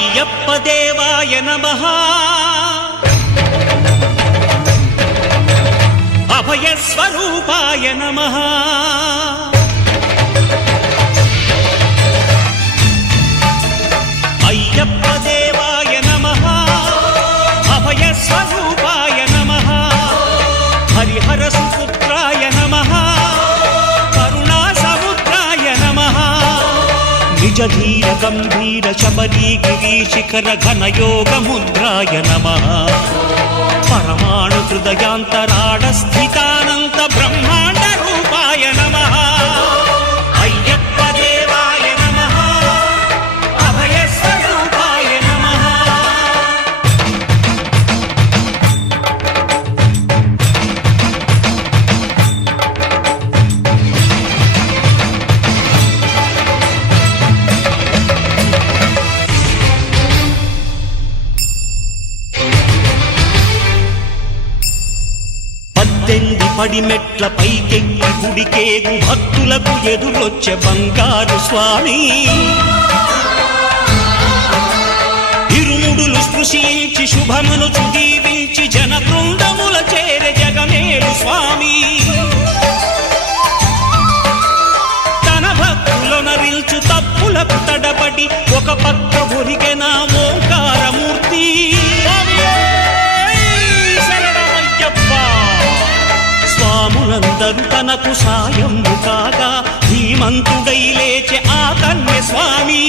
అయ్యప్ప దేవాయ నమః అభయ స్వరూపాయ నమః అయ్యప్ప దేవాయ నమః అభయ స్వరూపాయ నమః హరిహర సుపుత్రాయ నమః కరుణా సముద్రాయ నమః నిజ ధీర గంభీర శబరీ గిరీశిఖర ఘనయోగ ముద్రాయ నమః పరమాణు హృదయాంతరాడ స్థితానంత బ్రహ్మాండ రూపాయ నమః అయ్యప్ప దేవాయ నమః అభయ స్వరూపాయ నమః పద్దెంది పడిమెట్ల పైకెక్కి గుడికేగు భక్తులకు ఎదురొచ్చే బంగారు స్వామి ఇరుముడులు స్పృశించి శుభమును దీవించి జన బృందముల చేరే జగమేలు స్వామి తన భక్తులనరిల్చు తప్పులకు తడబడి ఒక పక్క ఒరిగెన ఓంకారమూర్తి స్వాములందరూ తనకు సాయము కాగా ధీమంతుడై లేచే ఆ కన్య స్వామి